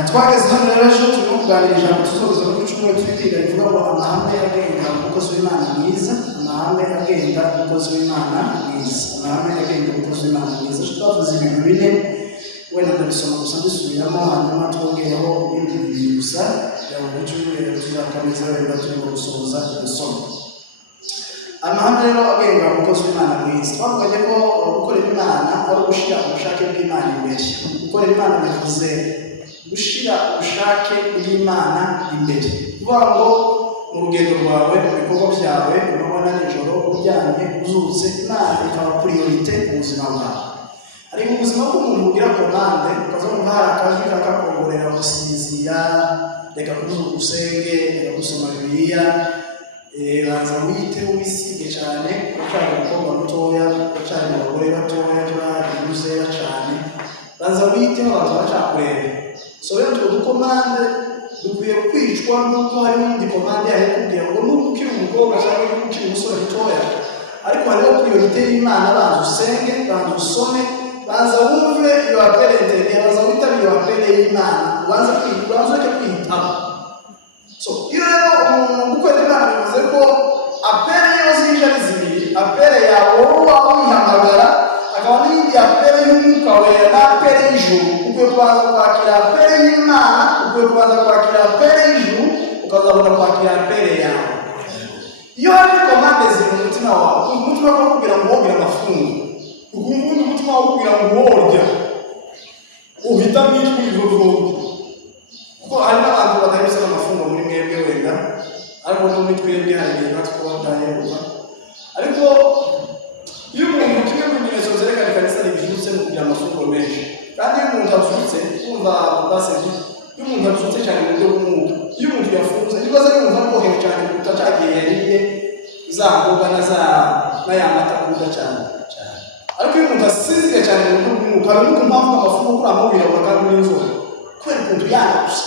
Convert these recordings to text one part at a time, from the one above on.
twageze hano rero turimo kuganira ijambo tuzoza no gucumura twiga rivuga ngo amahame agenga umukozi w'Imana mwiza, amahame agenga umukozi w'Imana mwiza, amahame agenga umukozi w'Imana mwiza. Twavuze ibintu bine, wenda ndabisoma gusa ndisubiramo hanyuma twongeyeho ibindi bibiri gusa kugira ngo gucumura tuzakomeza wenda turimo gusoza isomo. Amahame rero agenga umukozi w'Imana mwiza, twavuga ko gukorera Imana ari ugushyira ubushake bw'Imana imbere. Gukorera Imana bivuze gushira ubushake bw'Imana imbere. Kuvuga ngo mu rugendo rwawe, mu bikorwa byawe, urabona nijoro uryamye uzutse, Imana ikaba priorite mu buzima bwawe. Ari mu buzima bw'umuntu ugira komande, ukazumva hari akajwi kakakongorera gusinzira, reka usenge, reka gusoma Bibiliya, banza wite wisige cyane, ucyari umukobwa mutoya, ucyari abagore batoya, turagize cyane, banza wite abantu bacakureba. So rero dukomande dukwiye kwicwa nuko hari n'indi komande yahekubwira ngo nuko ukiri umukobwa cyangwa nuko ukiri umusore mutoya, ariko hariho priorite y'Imana. Banza usenge, banza usome, banza wumve iyo apelete, banza witabire iyo apele y'Imana, banza kwitaba. So iyo rero umuntu gukorera Imana bivuze ko apele yose zije ari zibiri, apele yawe wowe wihamagara, akaba n'indi apele y'Umwuka Wera n'apele y'ijuru. Ukwiye kubanza kwakira apele y'Imana, ukwiye kubanza kwakira apele y'ijuru, ukazabona kwakira apele yawe. Iyo hari komande ziri mu mutima wawe, umutima wawe ukubwira ngo wogire amafungo, ukumva umutima wawe ukubwira ngo worya, uhita mwitwa ibivovogi. Kuko hari n'abantu badahise amafungo muri mwebwe wenda, ariko no muri twebwe hari igihe natwe kuba butaheruka. Ariko iyo umuntu kimwe mu bimenyetso byerekana kanisa ribijutse no kugira amafungo menshi, kandi iyo umuntu azutse kumva basebye, iyo umuntu azutse cyane mu buryo bw'umwuka, iyo umuntu yafunze nibaza ko umuntu aryohewe cyane kuruta cyagiye yariye za mboga n'aya mata kuruta cyane. Ariko iyo umuntu asinziriye cyane mu buryo bw'umwuka, hari n'uko mpamvu amafungo kuri amubwira kandi n'inzoga kubera ukuntu yanagusa.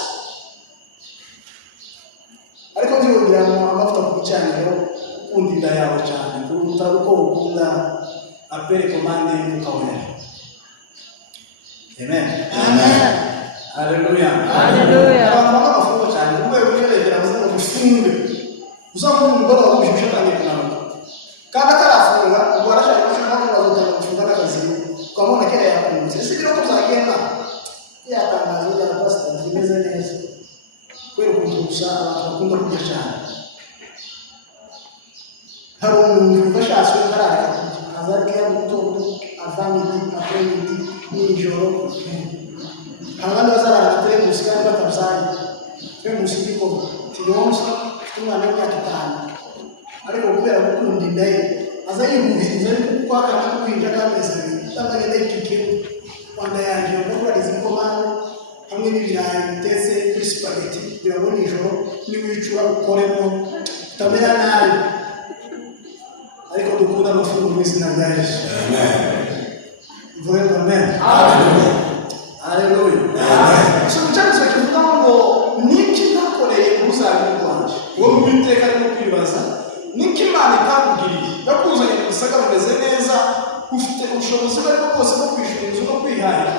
Ariko ntiwongera amavuta ku gicaniro ukunda inda yawe cyane kuruta uko ukunda apele komande y'Umwuka Wera. Amen. Amen. Haleluya. Haleluya. Abantu bamafungo cyane kumbe wiregera bazana gufunga. Uzamura umugore wawe ujishe kandi kunamuka. Kandi atarafunga ubwo arashaka gufunga ngo bazotanga gufunga n'akazi. Ukamubona kera yakunze. Ese biro kuzagenda. Yatangaza ya pastor kimeze neza. Kwero kuntusha abantu bakunda kujya cyane. Hari umuntu bashaswe karaka azarike mutondo avamiti apeliti n'ijoro. Abandi bazarara tele musikari batabzaye. Twe musikiko tironsa tumwana w'imyaka 5. Ariko kubera gukunda indaye azayihuriza ariko kwaka kwinja kameze tabagende kike wanda yaje bakora izikomano hamwe n'ibirayi bitetse kuri spaghetti birabona ijoro n'ibicura ukoremo tamera nabi. Ariko dukunda amafungo mu izina rya Yesu. Amen. Vuga amen. Haleluya. Haleluya. Amen. So cyangwa kivuga ngo niki nakoreye kuzaga rwanje ngo mubiteka no kwibaza niki Imana ikabugiriye yakuzanye gusaka bameze neza ufite ubushobozi bwo bwose bwo kwishura inzu no kwihahira.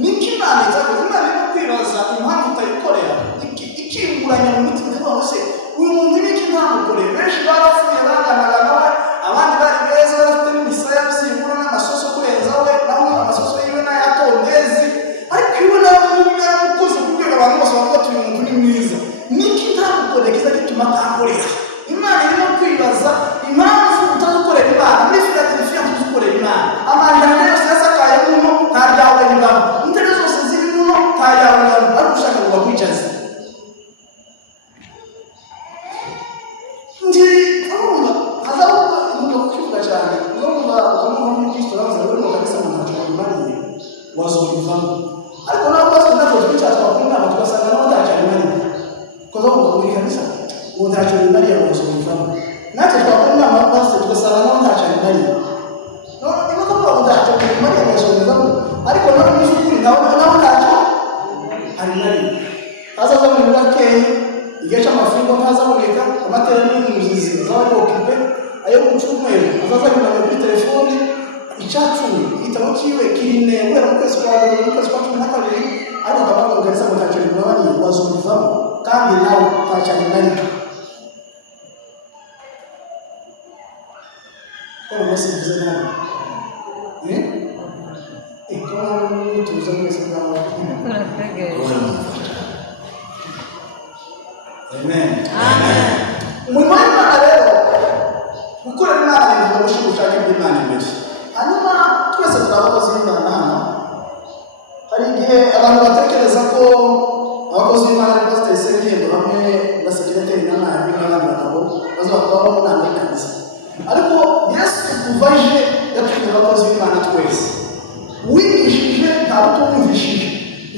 Niki Imana izakoze Imana no kwibaza impamvu utayikorera ikinguranya mu mutima wawe se uyu muntu niki ntamukoreye. Benshi barapfuye baganaga nawe, abandi bari beza bafite n'imisaya byibura n'amasoso kurenza we, nawe amasoso yiwe n'ayatondezi, ariko iwe nawe n'umukozi kubwira abantu bose bavuga ati uyu muntu ni mwiza. Niki ntamukoreye kiza gituma atakorera. Imana irimo kwibaza impamvu utadukorera Imana. Muri Philadelphia tudukorera Imana. Amanjana yose yasakaye muno nta ryawe ngabo, intebe zose ziri muno nta ryawe ngabo, ariko ushaka ngo bakwicaze. Wazorivamo ariko nawe bose nako twicaza bakunda tukasanga nawe ntacyo mari kozo muri kanisa uwo ntacyo mari wazorivamo natwe twakunda bose tukasanga nawe ntacyo mari no niba ko ntacyo mari wazorivamo ariko nawe n'izukuri nawe ntacyo ari mari azaza muri bakeye igihe cy'amafungo ntazaboneka amatera n'umuzizi z'abari okipe ayo kucumwero azaza kuri telefone icyacumi igitabo kiwe kirine kubera mu kwezi kwa 12 ariko akabagaragaza ngo ntacyo cyane nariko ko umunsi mvuze nabi ko tuza mwese ngaho. Amen. Umurimo w'Imana rero gukorera Imana ni uburyo bushaka iby'Imana imbere. Hanyuma twese turabakozi b'Imana hano. Hari igihe abantu batekereza ko abakozi b'Imana ari pasiteri Sergio hamwe na sekireteri n'abandi bagabo bazabaho mu nama y'akazi. Ariko Yesu kuva aje yatubwiye abakozi b'Imana twese. Wigishije ntabwo tumwumvishije.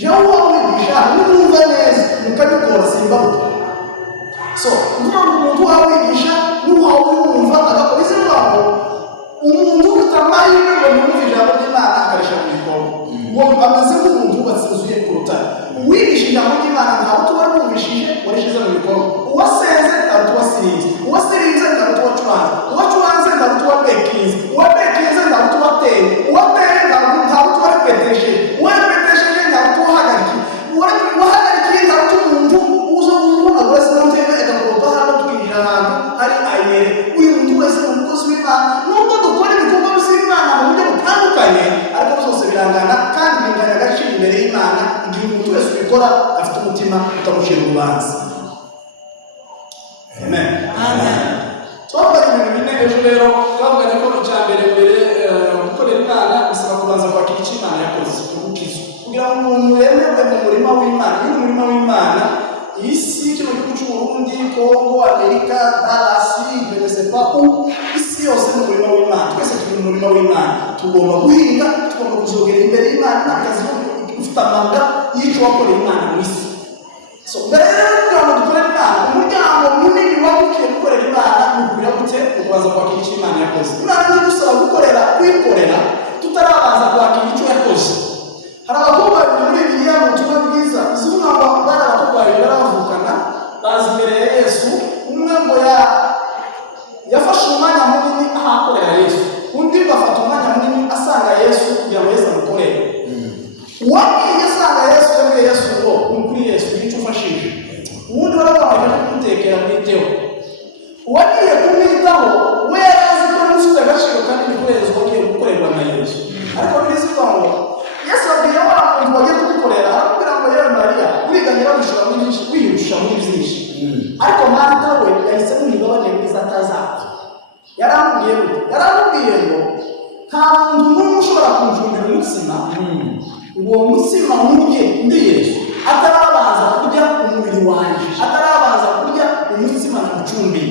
Jewe uwo wigisha n'umwumva neza mukabikora simbabuka. So, umuntu wawigisha n'uwawe wumva agakora izi ngo umuntu utamaye ngo yumve ijambo ry'Imana akarisha mu bikorwa. Uwo amaze nk'umuntu watsizuye ku rutare. Uwigisha ijambo ry'Imana ntabwo tuba wumvishije warishize mu bikorwa. Uwasenze ntabwo tuwasirinze. Uwasirinze ntabwo tuwacuranze. Uwacuranze ntabwo tuwabekinze. Uwabekinze ntabwo tuwateye. Uwateye ntabwo tuwarepetesheje. Uwarepetesheje ntabwo tuwahagarikiye. Uwahagarikiye ntabwo tumuntu uza kubona wese n'utebe agakoropa hano twinjira ahantu hari ayere. Uyu muntu wese ni umukozi w'Imana. Nubwo dukora ibikorwa by'Imana mu buryo butandukanye, ariko byose birangana kandi bingana agaciro imbere y'Imana igihe umuntu wese ubikora afite umutima utamucira urubanza. Amen. Twavuga ibintu bine ejo rero, twavuga ko icya mbere gukorera Imana bisaba kubanza kwakira icyo Imana yakoze ubukizwa. Kugira ngo umuntu yemerwe mu murima w'Imana, ni umurima w'Imana. Isi kino gihugu cy'u Burundi, Kongo, Amerika, Dallas, Venezuela, isi yose ni umurima w'Imana. Twese turi mu murima w'Imana. Tugomba guhinga, tugomba kuzogera imbere y'Imana n'akazi ufite amanga y'icyo wakoreye Imana mu isi. So, mbere kugira ngo dukorere Imana, umuryango munini wabukiye gukorera Imana ni ukugira gute ukubanza kwakira icyo Imana yakoze. Imana ntidusaba kwikorera tutarabanza kwakira icyo yakoze. Hari abakobwa babiri muri Bibiliya mu butumwa bwiza, zivuga ngo bari abakobwa babiri baravukana, baza imbere ya Yesu, umwe ngo yafashe umwanya munini ahakorera Yesu, undi bafata umwanya munini asanga Yesu kugira ngo Yesu amukorere. Uwagiye asanga Yesu yabwiye Yesu ngo ni kuri Yesu nicyo ufashije. Uwundi warabaye kumutekera mwiteho. Uwagiye kumwitaho we yarazi ko n'ufite agaciro kandi n'ikoherezwa agiye gukorerwa na Yesu. Ariko bizivuga ngo Yesu abwiye wa muntu wagiye kugukorera arakubwira ngo yewe Mariya uriganyira wishura muri byinshi wiyurusha muri byinshi. Ariko Marita we yahisemo imigabane myiza atazapfa. Yaramubwiye ngo nta muntu n'umwe ushobora kunjundira umutsima, uwo mutsima wumye ndi Yesu atarabanza kurya umubiri wanjye, atarabanza kurya umutsima namucumbiye.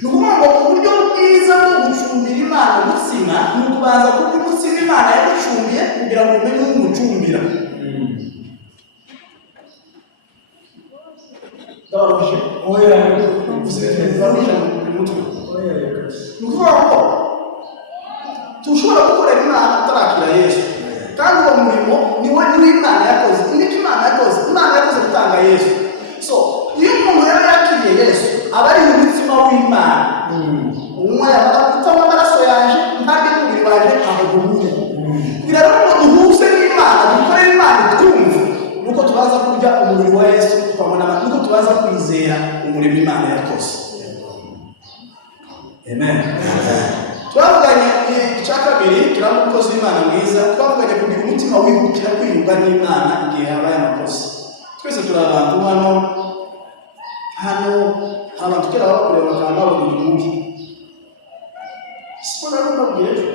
Ni ukuvuga ngo uburyo bwiza bwo gucumbira Imana umutsima ni ukubanza kurya umutsima Imana yagucumbiye kugira ngo umenye umucumbira. Ndabarushe oya uzibarusha mu mutwe. Ni ukuvuga ngo tushobora gukorera Imana tutarakira Yesu, kandi uwo murimo ni Imana yakoze. Nicyo Imana yakoze gutanga Yesu. So iyo umuntu yari yakiriye Yesu aba ari umutsima w'Imana. Umwe yamara gutama amaraso yaje ntabwo umubiri waje ahugumye. Kugira ngo duhuze n'Imana, dukorere Imana twumve, nuko tubaza kurya umubiri wa Yesu tukabona nuko tubaza kwizera umurimo Imana yakoze. Amen. Twavuganye icya kabiri kiranga umukozi w'Imana mwiza, twavuganye kugira umutima wihutira kwiyunga n'Imana igihe habaye amakosa. Twese turi abantu hano abantu kera bakorera bakaba babona umugi. Siporo ari mbabwira ejo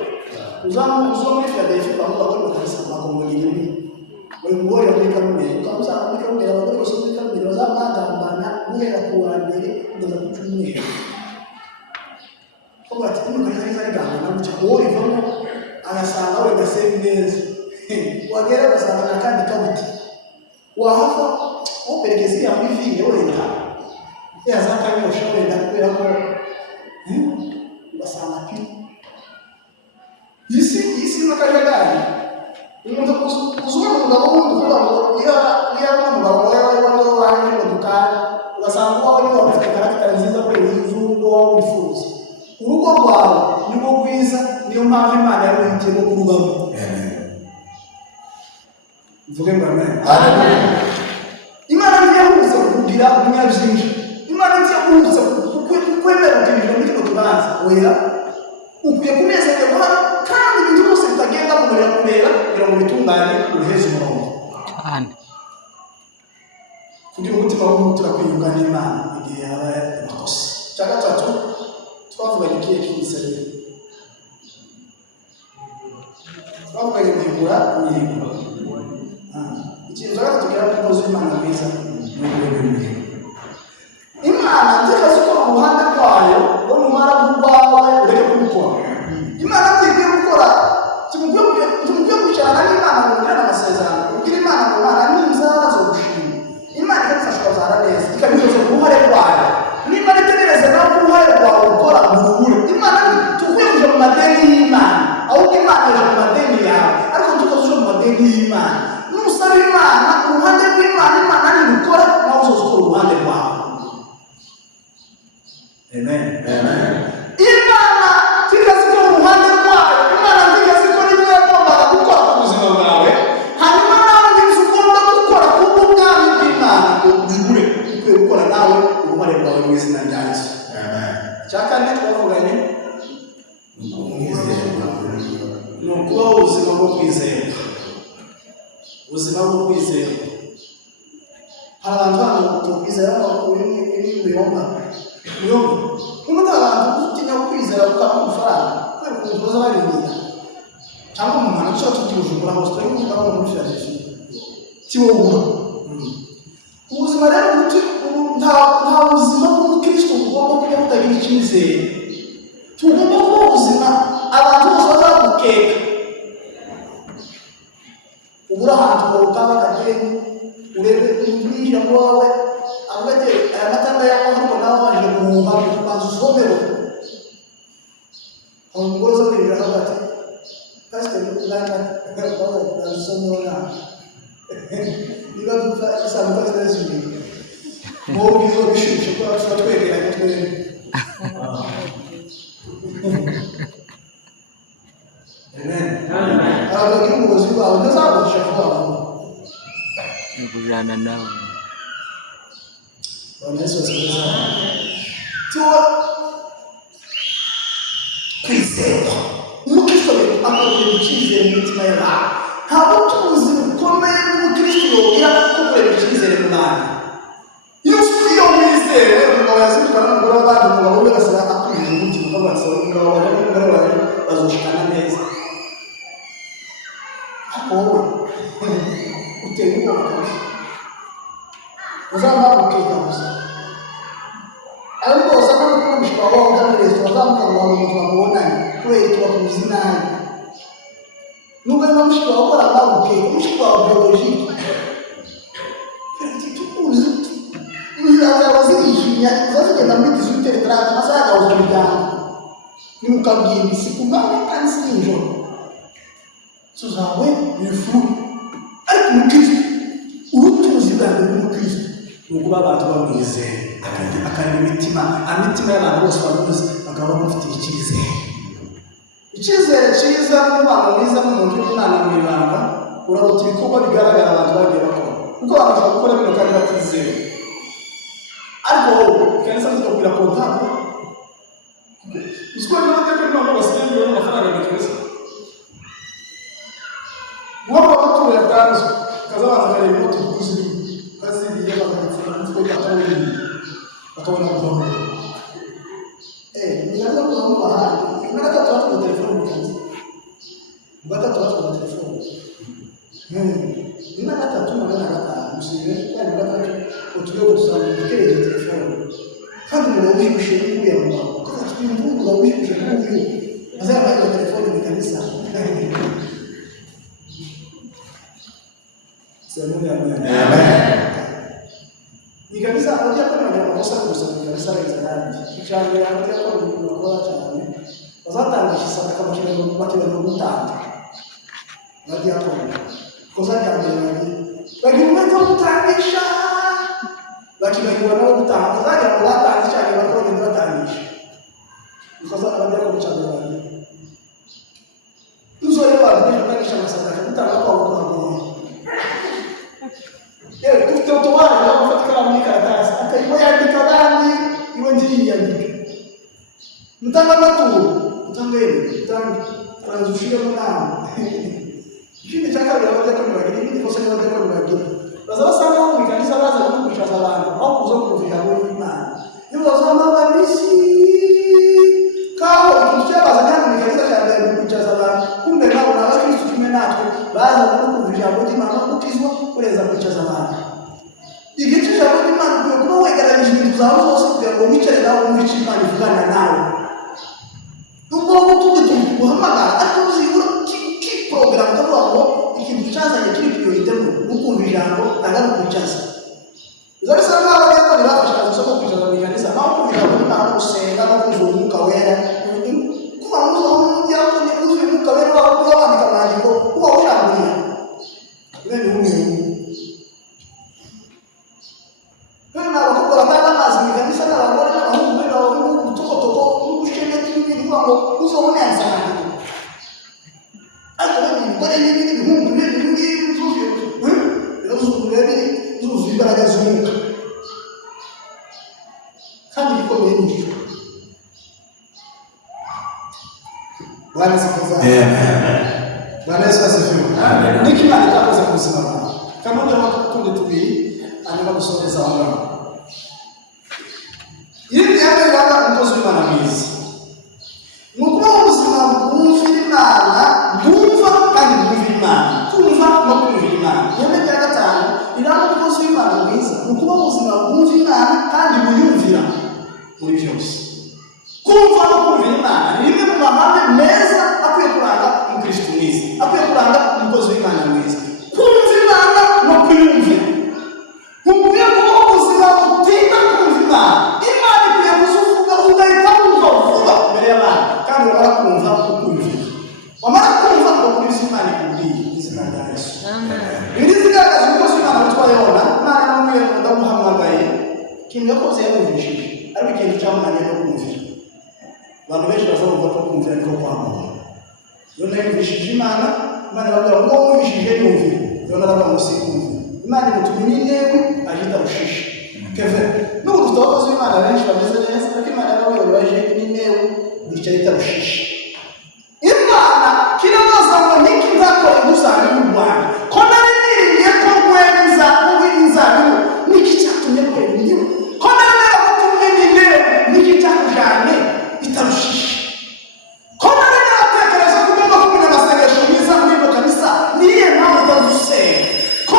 uzamuzwa muri Philadelphia bavuga ko bakabisa bakomeye ibi bari guhora muri Kamere, ukamusanga muri Kamere abagore bose muri Kamere bazamwagambana guhera ku wa mbere kugeza ku cyumweru. Kuba ati umugore ari gahana n'ucyo wowe ivamo agasanga we gasebe neza. Wagera ugasanga nakandi kabuti wahava uperekezi ya muri vinye wenda yazakanyosha wenda kubera ko ugasanga pi isi n'akajagari. Umuntu kuzubona umugabo wundi kuvuga ngo iyo umugabo wawe wari wanjye mu dukari ugasanga uwawe niwe ufite karagitari nziza kuri izungu wowe wifuza. Urugo rwawe nibwo rwiza, niyo mpamvu Imana yaruhitiyemo kurubamo. Mvuge ngo amen. Imana ntiyahuze kugira umunyabyinshi. Imana wera ukwiye kunezerwa kandi ibintu byose bitagenda kumera kugira ngo bitungane uruheze umurongo cyane kugira umutima w'umuntu turakwiyunga n'Imana igihe habaye amakosa. Cya gatatu twavuganye ikihe cy'isere twavuganye guhigura imihigo. Ikintu cya gatatu kigira umukozi w'Imana mwiza ni uguhigura Imana nzikazi ko mu ruhande rwayo ngo numara gurwawe ureke kubikora. Imana nzikwiye gukora tumubwiye kwicarana n'Imana ngo mugirane amasezerano ubwira Imana ngo Imana n'inzara zo gushima Imana ikadufasha kuzara neza ikabinyuza ku ruhare rwayo. Niba nitegereze nawe ko uruhare rwawe ukora muruhure Imana tukwiye kuja mu madeni y'Imana ahubwo Imana ije mu madeni yawe ariko tukazuja mu madeni y'Imana. Nusaba Imana uruhande rw'Imana Imana nibikora nawe uzokora uruhande rwawe. Amen. Amen. Imana tikazi ko uruhande rwayo Imana tikazi ko niwe yagombaga gukora ku buzima bwawe hanyuma nawe ngize ugomba gukora ku bw'ubwami bw'Imana ngo bigure ukwiye gukora nawe uruhare rwawe mu izina rya Yesu. Amen. Cyakane twavuganye ni ukubaho ubuzima bwo kwizera. Ubuzima bwo kwizera hari abantu hano tukwizera bakuru n'ibiyomba umuntu abantu utinya kwizera gukora amafaranga kubera ukuntu baza barimira cyangwa mu muntu ushaka tukibujumbura hose turi kuvuga ngo umuntu afite kiwubura ubuzima rero nta buzima bw'umukristo bugomba kuba butagira icyizere. Tugomba kuba ubuzima abantu bose bazagukeka ubura ahantu ukaba akageni urebe umwigira mu wawe avuga ati aya matanga yawe ariko nawe waje guhumba kubanza usomero umugore uza kwinjira avuga ati pasiteri n'umwana kubanza usomero nawe niba dupfa isano pasiteri z'ibintu wowe ubwizo bishimishije ko tuba twegeranye twembi. Amen. Abagira umugozi wawe ntazagusha vuba vuba kujana nawe Yesu asifiwe. Kwizera umukristo akagira icyizere mu mitima y'abantu. Ntabwo tuzi bukomeye umukristo yogira ko kureba icyizere mu bantu. Iyo ufite iyo wizere umugabo yazirikana n'umugore w'abandi umugabo we agasaba akurije umutima ukabatsaba umugabo wawe n'umugore wawe bazoshikana neza. Ariko wowe uteye ubwoba kabisa uzamuka gusa ariko usanga ko mushika wawe ugamiriza uzamuka ngo umuntu wamubonanye kubera icyo wakuzi nabi nubwo no mushika wawe ukora babuke mushika wawe biologique tukuzi wazirishinya uzazigenda muri 18:30 amasaha yawe uzabijyana nimukabwira isikumane kandi sinjoro tuzawe bifu ariko umukristo urutuzi bwanjye n'umukristo nukuba abantu bamwizeye akareba imitima y'abantu bose bamuzi bakaba bamufitiye icyizere cyiza n'umubano mwiza n'umuntu w'Imana mu ibanga uraruta ibikorwa bigaragara abantu bagiye bakora kuko abantu bashobora gukora bino kandi batizeye ariko wowe kanisa zikabwira kontable uziko n'amateka y'Imana basigaye babona amafaranga mu kanisa waba batura yatanzwe kazabanza kareba imoto kuzi kazi yaba bakafuna akabona guhoro nihaza kubaho bahandi n'agatatu batwa telefone mu kazi gatatu batwa telefone n'agatatu n'agatatu musibe kandi gatatu utuyo gusanga utereje telefone kandi umuntu wishushe n'ubuye mu bantu kuko twimbuga wishushe n'ubuye azaba ari telefone mu kanisa Amen. Ni kabisa hajja kwa makosa kusema kabisa wezekani. Kichanga hajja kwa kuokoa cyane. Bazatangisha kama kile bakira no gutanga. Hajja kwa. Kosa cyane. Bagirwa ko gutangisha. Bakibagirwa no gutanga. Bazaga ko batangisha cyane bakora ibyo batangisha. Kosa hajja kwa cyane. Uzore batangisha masaka gutanga kwa gukora. Ufite utubari ufata ikaramu n'ikaratasi akayibona yandika abandi iwe ngiye yandika mutanga amaturo utangere tranzushire mu nama ikindi cyakabiri abadiyakoni bagira ibindi kosa n'abadiyakoni bagira baza basanga aho mu kanisa baza no kwicaza abantu aho kuza kumvira abo Imana iyo bazama babisi kaho ikintu cyabazanye mu kanisa cyane kwicaza abantu kumbe nabo n'abakristo kimwe natwe baza no kumvira abo Imana no kukizwa kureza kwicaza abantu igice cyabo Imana kuko kuba wegaranyije ibintu zawe zose kugira ngo wicare nawe wumve icyo Imana ivugana nawe nubwo tugiye guhamagara ariko uzibura program kavuga ikintu cyazanye kiri priorite mu kumva ijambo nagana kwicaza uzabisanga abadiyakoni bafasha zo kwicaza mu kanisa naho kumvira Imana gusenga no kumva umwuka wera kuba umudiyakoni uzi umwuka wera wakuye wandika amandiko kuba ushambuye bene umwe bene abakobwa batanga amazi mu kanisa n'abagore n'abahungu bene abahungu utokotoko n'ubushenge n'ibindi kugira ngo uzobone ansanga ariko bene n'ibindi bihungu n'ibindi zuzuye imbaraga z'umwuka kandi gikomeye n'ijuru Bwana sifiwe. Bwana Yesu asifiwe. Niki Imana itakoze ku buzima bwawe kandi n'abatundi tubiri hanyuma gusoreza aho ngaho yindi yaberega umukozi w'Imana mwiza ni ukuba ubuzima bwumvira Imana bwumva kandi bwumvira Imana kumva no kumvira Imana yemwe bya gatanu iranga umukozi w'Imana mwiza ni ukuba ubuzima bwumvira Imana kandi buyumvira muri byose kumva no kumvira Imana ni rimwe mu mahame meza akwiye kuranga umukristo mwiza akwiye kuranga umukozi w'Imana mwiza kumva Imana no kuyumvira Kumbuye kuba ubuzima butinda kumva Imana ikwiye kuzuvuga ugahita wumva vuba mbere y'abantu kandi wamara kumva ukumvira wamara kumva ngo kuri Imana ikubwiye izina rya Yesu biri zigaragaza umukozi w'Imana witwa Yona Imana yamubwiye ngo ndamuhamagaye ikintu yakoze yamwumvishije ariko ikintu cyamunaniye no kumvira abantu benshi bazumva ko kumvira niko kwambuka Yona yumvishije Imana babwira ngo wumvishije yumvira Yona aravuga ngo sikumvira Imana imutumye Ninewe ahita rushisha keve n'ubu dufite abakozi b'Imana benshi bameze neza ariko Imana yabaye baje Ninewe bicaye itarushisha Imana kirabaza ngo niki nzakora inguzanyo mu Rwanda ko nari niriye ko rweza ubw'inzanyo niki cyatumye rwenya ko nari naramutumye Ninewe niki cyakujanye itarushisha ko nari naratekereza ko ugomba kumenya amasengesho mwiza muri iyo kanisa niye mpamvu utazusenga ko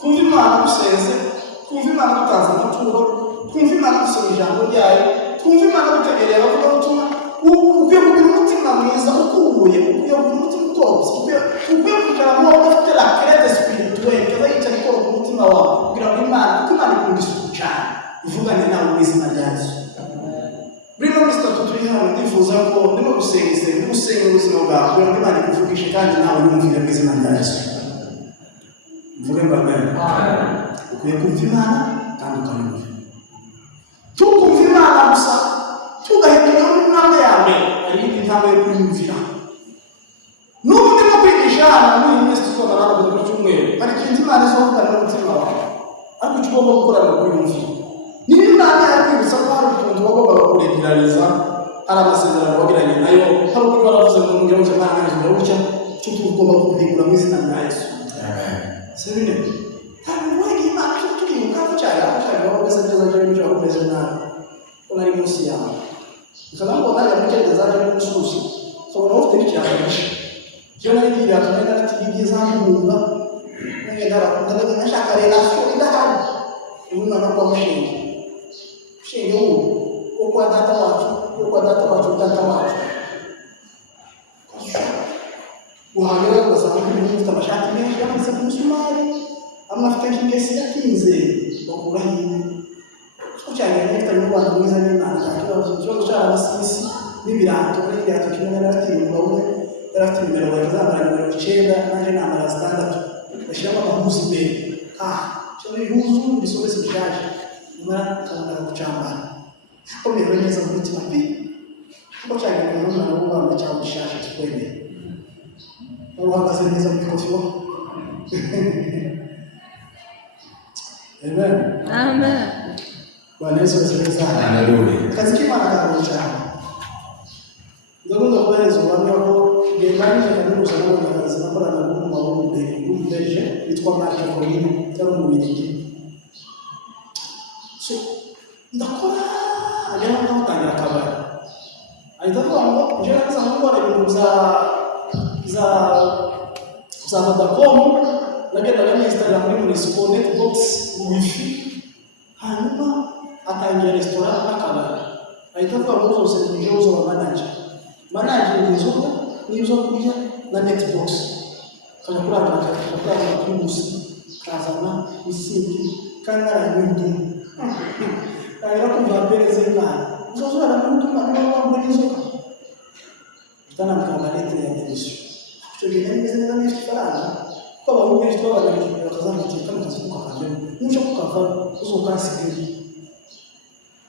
kumva Imana gusenze kumva Imana gutanza amaturo kumva Imana gusoma ijambo ryayo kumva Imana gutegerera abavuga ubutumwa ukwiye kugira umutima mwiza ukubuye ukwiye kugira umutima utobye ukwiye kugira ngo ufite la crête spirituelle kaza yicara ikora ku mutima wawe kugira ngo Imana ikunda isuku cyane ivugane nawe mu izina rya Yesu Bino Mr. Turi hano ndifuza ko ndimo gusenga ubuzima bwawe kugira ngo Imana ikuvugishe kandi nawe yumvire mu izina rya Yesu Mvuge ngo amen. Ukwiye kumva Imana kandi ukayumvira. Tukumva Imana gusa tugahitamo n'intambwe yawe ari intambwe yo kuyumvira. N'ubu ndimo kwigisha hano muri iyi minsi tuzobana ku cyumweru hari ikintu Imana izovugana n'umutima wawe ariko icyo ugomba gukora ni ukuyumvira. Niba Imana yakwibutsa ko hari utuntu wagombaga kuregerariza hari amasezerano wagiranye nayo hari uko waravuze ngo ngire ngo Imana ntabwo gutya cyo tugomba kubigura mu izina rya Yesu. Sebine kandi wegi Imana cyo turimuka cyane aho bese neza cyo kumeze nabi ona ari munsi yawe ukabango naje mukende zaje n'umususi so no ufite icyafashe cyo nari bigira tumena ati bigiza ngumba ngenda ndaga nashaka relation idahari umwana kwa mushinge uwo kwa data wacu uhagarara ugasanga ibintu bifite amashati menshi yamanitse ku musumari amwe afite nk'ingesi yatinze bakura hino cyo cyane n'ifite n'ubwana mwiza n'Imana cyakibazo cyo gushaka abasisi n'ibirato n'ibirato kimwe n'aratiri mu bawe yarafite nimero bazambara nimero 9 naje namara 6 bashyiramo amahuzu imbere cyo bihuzu bisobetse bishaje nyuma kabona gucambara ko mbere neza mu mutima pe Ko cyane n'umwana w'ubana cyangwa gishaje kikwemeye. Uhagaze neza mu kofi wa. Amen. Amen. Bwana Yesu asifiwe. Haleluya. Kazi k'Imana kakuru cyane. Ndabona kubahereza ubuhamya ko ngendanye kaminuza n'abanyakazi bakorana n'umugabo w'umubeje witwa Mark Colino cyangwa umubirigi. So ndakora agera aho gutangira akabari. Ahita avuga ngo njyewe nza gukora ibintu za Vodacom nagendaga n'Instagram muri Municipal Netbox wifi hanyuma atangira restaurant n'akabari. Ahita avuga ngo zose njyewe uzoba manager inzoga n'ibyo kurya na Netbox kanya kuranga primus kazana isindi kandi arayundi ayira kumva pereze imana uzozora n'umutuma n'abamwe n'inzoga tana mkabalete ya Yesu cyo gene neza neza n'ifaranga ko abahungu twabagana bakazana cyita mukasuka kambere n'icyo kukava uzokansigiri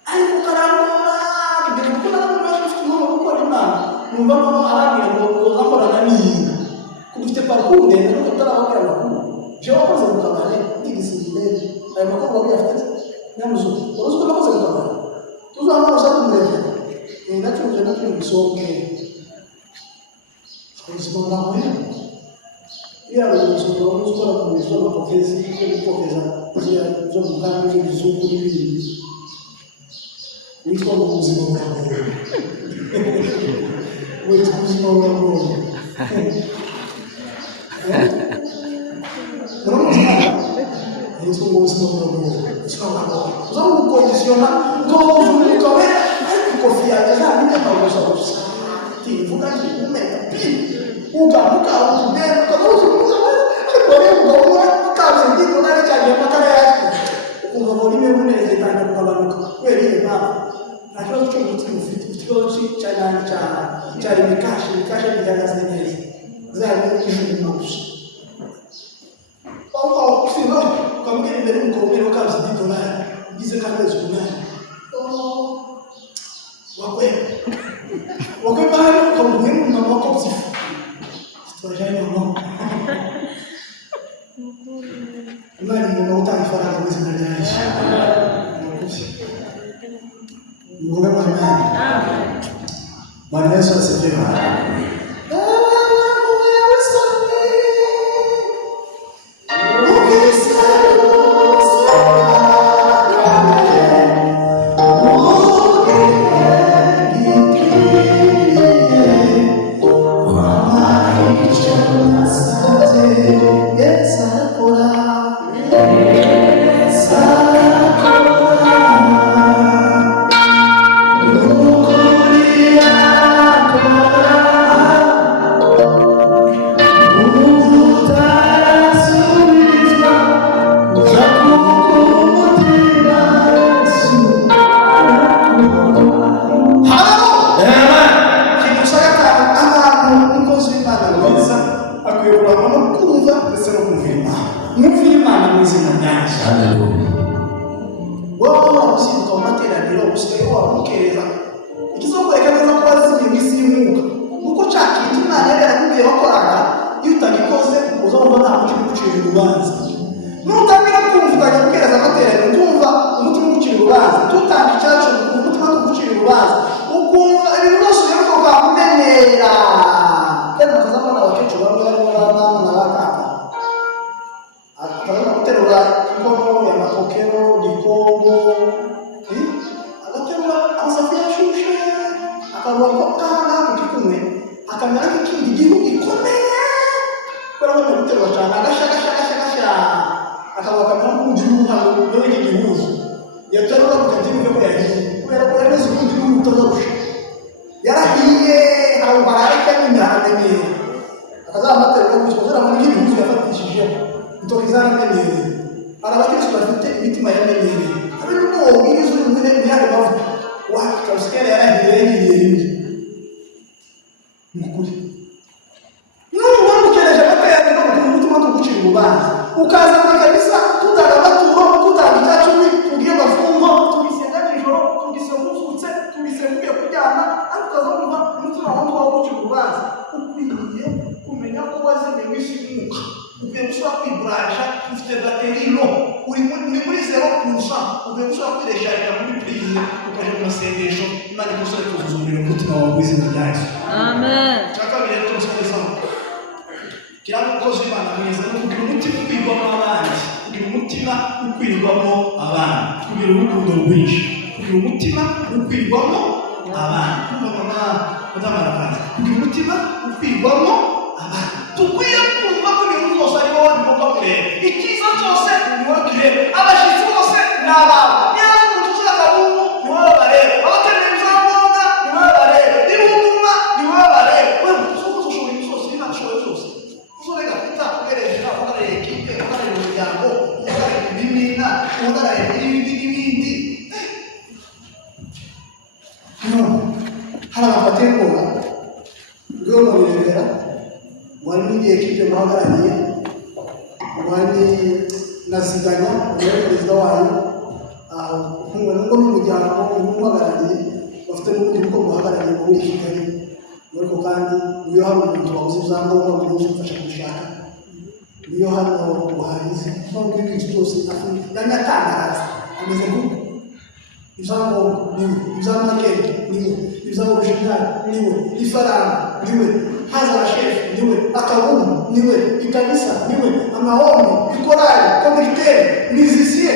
ariko karamba ibyo kuna numva ko arabwira ngo uzakorana n'iyinga kudufite parcours ndende no kutarabakira makuru je wakoze mu kabare ndigisingire ayo makuru wabiye afite nyamuzo uruzuko nakoze mu kabare tuzamara ushaka kumureka nacyo no kwisohoke ubuzima bwawe iyo uruzuko ruzukora mu bizo bapokezi n'ipokeza kugira zo mu kandi n'ibizuku n'ibindi witwa mu buzima bwawe Wait, who's more than one? Isso não é só um condicionar, todos os lugares, aí confiar, já não é para os que vão aqui, o meta, o carro, né? Todos os lugares, agora eu vou lá, carro sentido, na rede ali, uma tarefa. O valor meu não é detalhe para falar nunca. Ele é Akira cyo gutsinda cyari mikashe bijagaze neza zaje n'ijumuzi aho kufino kamwe imbere mukomero kazi ditona bize kameze kunani wakwe bari kamwe mu mako sifu twaje no imani ngo utangifara mu izina rya Yesu Mungu Amen. Bwana Yesu asifiwe. Ukaza kabisa tutarabaturo tutangicacumi tugiye bafungo tubisenga nijoro tugisemuzutse tubisembuye kujyana ariko kaza udesharira muri prize ukaje mu masengesho Imana ikosore kuzuzumira umutima wawe mu izina rya Yesu. Amen. Cyakabiri rero tumusomesamo kira umukozi w'Imana mwiza no kugira umutima ukwirwamo abandi, kugira umutima ukwirwamo abandi, kugira urukundo rwinshi, kugira umutima ukwirwamo abandi. Mama madamarakazi kugira umutima ukwirwamo abandi. Tukwiye kumva ko ibintu byose ari wowe bigomba kureba, icyiza cyose ni wowe tureba, abashyitsi bose ni abawe, niba ari umuntu ushaka akabungu ni wowe bareba, abakeneye ibyangombwa ni wowe bareba, niba ubutumwa ni wowe bareba. Wewe ushoboye ibintu byose, niba ushoboye byose uzorega kwita ugereje uhagarariye ekipe, uhagarariye umuryango, uhagarariye ibimina, uhagarariye n'ibindi. Hano hari abafatirwa rwego mubirebera wari n'igihe ekipe muhagarariye, wari naziganya wari perezida wayo, kumwe n'ubwo n'umuryango umuhagarariye bafite n'ubundi bwo muhagarariye muri Kigali, ariko kandi iyo hari umuntu wabuze ibyangombwa buri wese ufasha gushaka, iyo hano ubuharizi nubwo ibintu byose yanyatangaza ameze nk'uko ibyangombwa niwe, iby'amakete niwe, iby'amarushanwa niwe, ifaranga niwe, haza abashefu niwe, akabumbu niwe, ikanisa niwe, amahombi, ikorari, komite, mizisiye.